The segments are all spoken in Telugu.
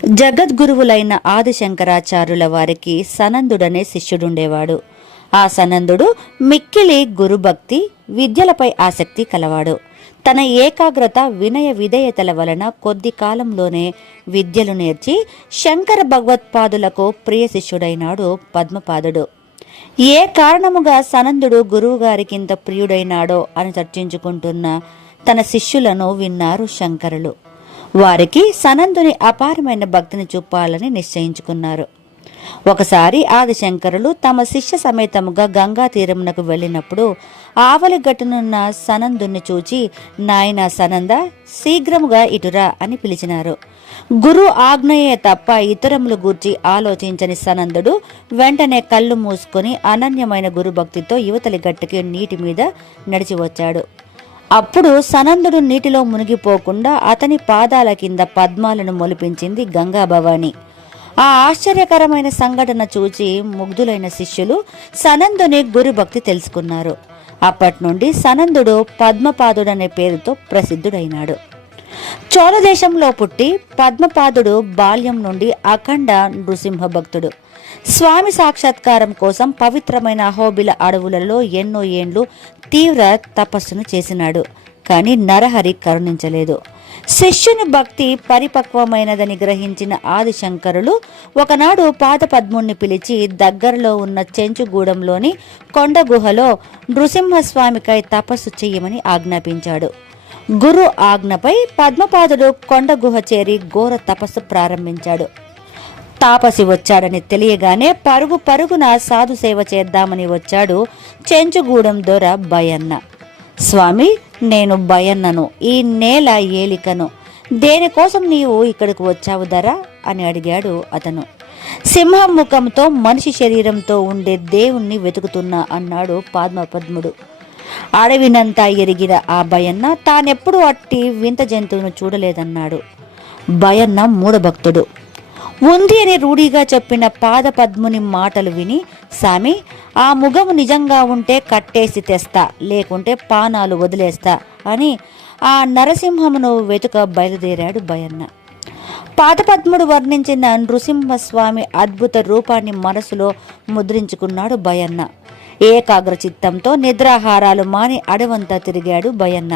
జగద్గురువులైన ఆదిశంకరాచార్యుల వారికి సనందుడనే శిష్యుడుండేవాడు. ఆ సనందుడు మిక్కిలి గురుభక్తి, విద్యలపై ఆసక్తి కలవాడు. తన ఏకాగ్రత, వినయ విధేయతల వలన కొద్ది కాలంలోనే విద్యలు నేర్చి శంకర భగవత్పాదులకు ప్రియ శిష్యుడైనాడు పద్మపాదుడు. ఏ కారణముగా సనందుడు గురువుగారికింత ప్రియుడైనాడో అని చర్చించుకుంటున్న తన శిష్యులను విన్నారు శంకరులు. వారికి సనందుని అపారమైన భక్తిని చూపాలని నిశ్చయించుకున్నారు. ఒకసారి ఆదిశంకరులు తమ శిష్య సమేతముగా గంగా తీరమునకు వెళ్ళినప్పుడు ఆవలి గట్టునున్న సనందుని చూచి, నాయన సనంద, శీఘ్రముగా ఇటురా అని పిలిచినారు. గురు ఆజ్ఞయే తప్ప ఇతరములు గూర్చి ఆలోచించని సనందుడు వెంటనే కళ్ళు మూసుకొని అనన్యమైన గురుభక్తితో యువతలి గట్టుకి నీటి మీద నడిచి వచ్చాడు. అప్పుడు సనందుడు నీటిలో మునిగిపోకుండా అతని పాదాల కింద పద్మాలను మొలిపించింది గంగా భవాని. ఆ ఆశ్చర్యకరమైన సంఘటన చూచి ముగ్ధులైన శిష్యులు సనందుని గురుభక్తి తెలుసుకున్నారు. అప్పటి నుండి సనందుడు పద్మపాదుడనే పేరుతో ప్రసిద్ధుడైనాడు. చోళదేశంలో పుట్టి పద్మపాదుడు బాల్యం నుండి అఖండ నృసింహ భక్తుడు. స్వామి సాక్షాత్కారం కోసం పవిత్రమైన అహోబిల అడవులలో ఎన్నో ఏండ్లు తీవ్ర తపస్సును చేసినాడు. కానీ నరహరి కరుణించలేదు. శిష్యుని భక్తి పరిపక్వమైనదని గ్రహించిన ఆదిశంకరులు ఒకనాడు పాదపద్ముణ్ణి పిలిచి దగ్గరలో ఉన్న చెంచుగూడెంలోని కొండ గుహలో నృసింహస్వామికై తపస్సు చెయ్యమని ఆజ్ఞాపించాడు. గురు ఆజ్ఞపై పద్మపాదుడు కొండ గుహ చేరి ఘోర తపస్సు ప్రారంభించాడు. తాపసి వచ్చాడని తెలియగానే పరుగు పరుగున సాధు సేవ చేద్దామని వచ్చాడు చెంచుగూడెం దొర బయన్న. స్వామి, నేను బయన్నను, ఈ నేల ఏలికను. దేనికోసం నీవు ఇక్కడికి వచ్చావు ధర అని అడిగాడు అతను. సింహం ముఖంతో మనిషి శరీరంతో ఉండే దేవుణ్ణి వెతుకుతున్నా అన్నాడు పద్ముడు. అడవినంతా ఎరిగిన ఆ బయన్న తానెప్పుడు అట్టి వింత జంతువును చూడలేదన్నాడు. బయన్న మూఢభక్తుడు. ఉంది అని రూఢిగా చెప్పిన పాదపద్ముని మాటలు విని, సామి, ఆ ముఖము నిజంగా ఉంటే కట్టేసి తెస్తా, లేకుంటే పానాలు వదిలేస్తా అని ఆ నరసింహమును వెతుక బయలుదేరాడు బయన్న. పాదపద్ముడు వర్ణించిన నృసింహస్వామి అద్భుత రూపాన్ని మనసులో ముద్రించుకున్నాడు బయన్న. ఏకాగ్ర చిత్తంతో నిద్రాహారాలు మాని అడవంతా తిరిగాడు బయన్న.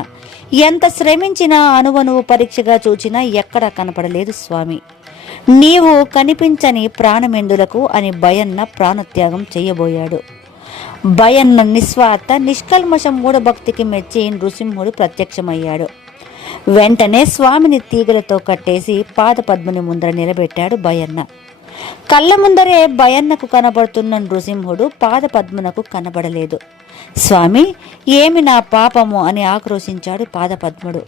ఎంత శ్రమించినా అణువణువు పరీక్షగా చూచినా ఎక్కడా కనపడలేదు స్వామి. నీవు కనిపించని ప్రాణమెందులకు అని బయన్న ప్రాణత్యాగం చేయబోయాడు. బయన్న నిస్వార్థ నిష్కల్మషం మూఢభక్తికి మెచ్చి నృసింహుడు ప్రత్యక్షమయ్యాడు. వెంటనే స్వామిని తీగలతో కట్టేసి పాదపద్ముని ముందర నిలబెట్టాడు బయన్న. కళ్ళ ముందరే బయన్నకు కనబడుతున్న నృసింహుడు పాదపద్మునకు కనబడలేదు. స్వామి, ఏమి నా పాపము అని ఆక్రోశించాడు పాదపద్ముడు.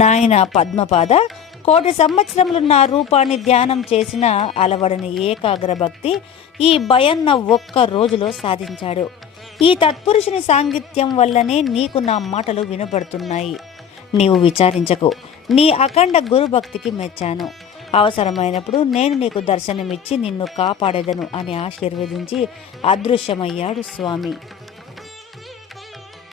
నాయన పద్మపాద, 1,000,000 సంవత్సరములు నా రూపాన్ని ధ్యానం చేసిన అలవడని ఏకాగ్ర భక్తి ఈ బయన్న ఒక్క రోజులో సాధించాడు. ఈ తత్పురుషుని సాంగిత్యం వల్లనే నీకు నా మాటలు వినబడుతున్నాయి. నీవు విచారించకు, నీ అఖండ గురుభక్తికి మెచ్చాను. అవసరమైనప్పుడు నేను నీకు దర్శనమిచ్చి నిన్ను కాపాడేదను అని ఆశీర్వదించి అదృశ్యమయ్యాడు స్వామి.